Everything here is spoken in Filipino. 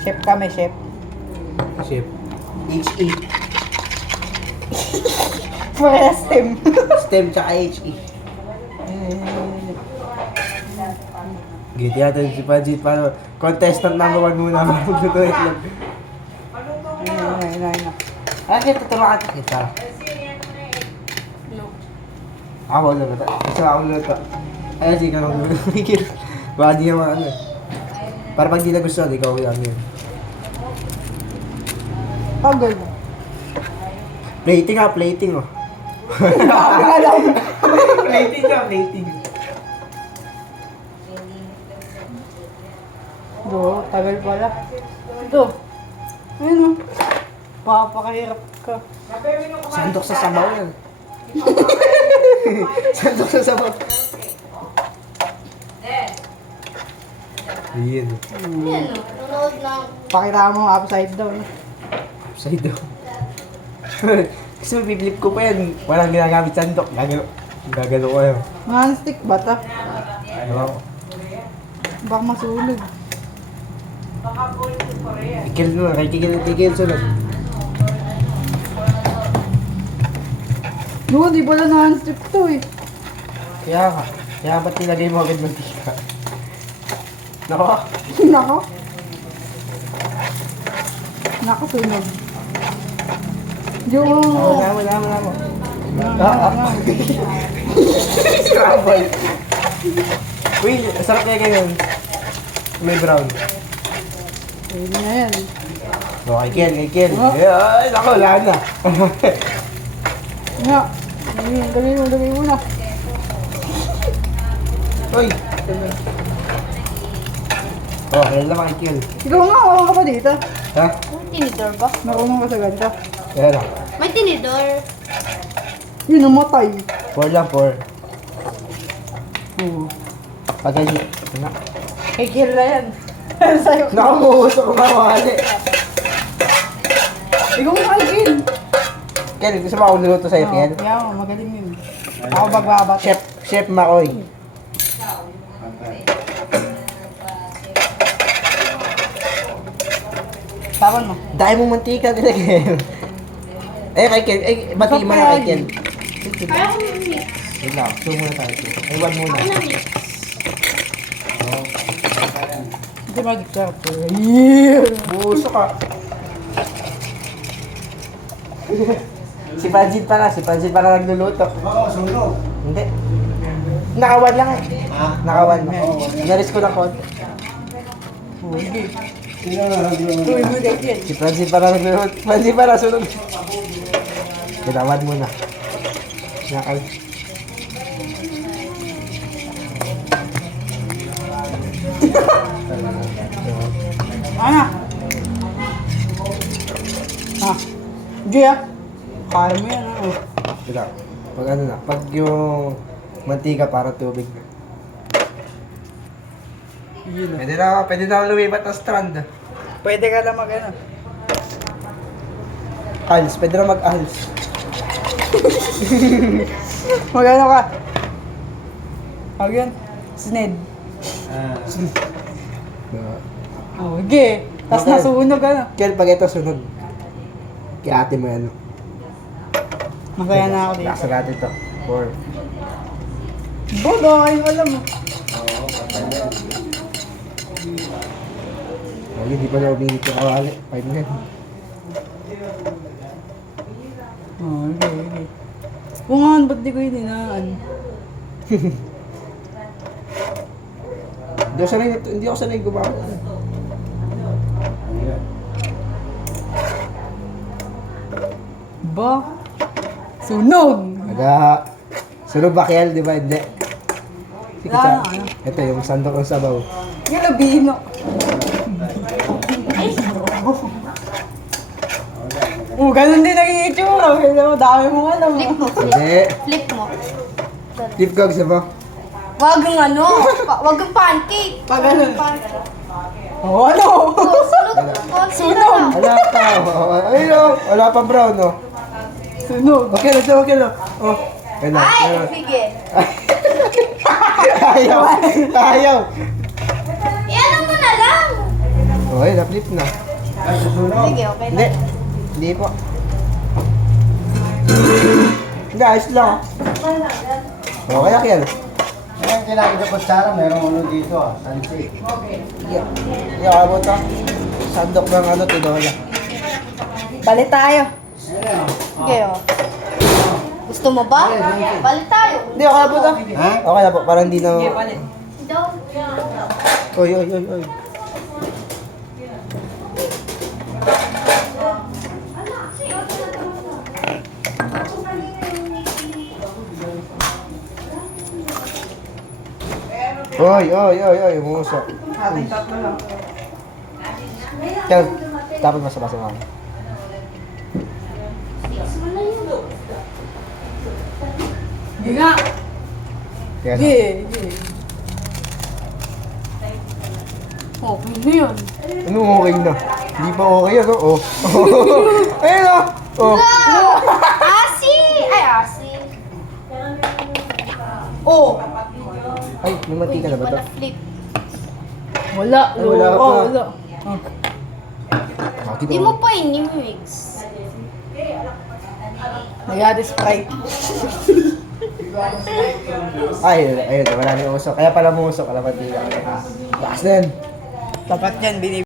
Chef kami, chef. Chef. HE. Parehas STEM. STEM tsaka HE. Giti natin si Pajit para contestant number 1 muna. Magluto itlog. Ayun. Ay, tuturuan kita. No. Ako luto. Gusto ako luto. Ay, sige ka nang luto. Baka di naman ano eh. Para pag di na gusto, ikaw lang yun. Pagod. Plating ha, plating oh. Plating ka, plating. Do, tagal pala. Ito. Ayun o. Papakahirap ka. Sandok sa sabaw yan. Sandok sa sabaw. Ayan. Yan, no? Nanood ng... Pakita mo upside down. Upside down. Kasi bibelip ko pa yan. Walang ginagamit sandok. Gagano ko yun. Non-stick ba ito? Ano? Baka masunog. Kikil mo, kikil sunod. No, di pala non-stick to eh. Kaya ba't nilagay mo agad mantika? Nako. Nako. Nakasunog. Yung... Wala mo. Scramble. Uy, sarap kaya ganyan. May brown. Ayun na yan. So, kay Ken. Oh. Ay, nako, wala na. Nga. Lagay mo na. Uy. Oh, kaya naman kay Ken. Ikaw nga, ako ka pa dito. Ha? May tinidor ba? Marunong ka sa ganda. Kaya na. May tinidor. Yun, namatay. 4 lang, 4. Oo. Pagalit. Kay kill na yan. Sa'yo. Nakamuhuso ko mawali. Ikaw nga kay kill. Ken, gusto mo ako niluto sa'yo, Ken? Yan, magaling yun. Ako magbabat. Chef Makoy. Tapan mo. Dahil mong mantika din, Ken. Kay Ken. Bati mo na kay Ken. Kaya ko mix. Wait lang, so muna tayo. Iwan muna. Ako na mix. Hindi mag-start. Yeah! Buso ka. Si Panjit para nagluluto. Oo, sunog. Hindi. Nakawan lang eh. Ha? Nakawan. Inaris ko lang konti. Hindi. Sino na nagluto? Tuloy mo kay kill. Si Panjit para nagluluto. Panjit para sunod. Kinawan muna. Nakal. Ana. Gia. Kaya mo yan, ah. Wala. Pag ano na. Pag yung mantika para tubig. Yun, Pwede na lumipat ng strand. Pwede ka lang mag ano. Als. Pwede na mag-als. Mag ano ka. Tawag yun. Sned. Oh, okay. Tapos Okay. nasunog ano. Kel, pag ito sunog. Kaya ate mo yan. Masaya na ako dito. Laksa natin ito. 4. Bodo, kayo alam mo. Oh, hindi pa na uminit yung kawali. 5 na. Oh, okay. Kung nga, ba't di ko yun inaan? Hindi ako sanay gumawa. Ba? Sunog! Sunog ba Kel, di ba? Hindi. Sige, Ah, sa. Ito yung sandok ng sabaw. Yung labino. Oh, ganun din naging itsura. Pero dami mong alam. Flip mo. Hindi. Flip mo. Tip kog sabaw. Wag ang ano. Wag ang pancake. Pag ganun. Pancake. Oh, ano? Oh, sunog. Konti Sunog. na lang. Wala pa. Ayun o. Wala pa brown o. Sunog. Okay na, okay na. Oh. Ayun na. Ay, ayun na. sige. Ayaw. Ayaw. Iyan mo na lang. Okay na flip na. Ay, susunog. Sige, okay Hindi. lang. Hindi po. Hindi, ayos lang. Okay, Akyal. Ayan, kailangan sa kutsara. Merong ano dito ah. Sansi. Yung abot ah. Sandok ng ano, tinola. Balik tayo. Sige, oh. Gusto mo ba? Balik tayo. Hindi, okay na po to. Ha? Okay na po, parang hindi na... Daw. Oy, oy, oy, oy. Oy, oy, oy, oy, umusok. Ating tatlo lang. Kaya, dapat masabasa mo. Hindi nga. Kaya Hindi, hindi. Okay na yun. ano okay na? Hindi pa okay yan, oh. Ayun, oh. Oh. Asi! Ay, asi. Oh! Ay, may mantika na ba to? Flip. Wala. Ay, wala Loko, pa. wala. Bakit Di mo pa ini-mix. Nagyari Sprite. Ay, ayun, wala na yung usok. Kaya pala mo usok, alam mantika. Lakas na yan. Tapat yan, binibigyan.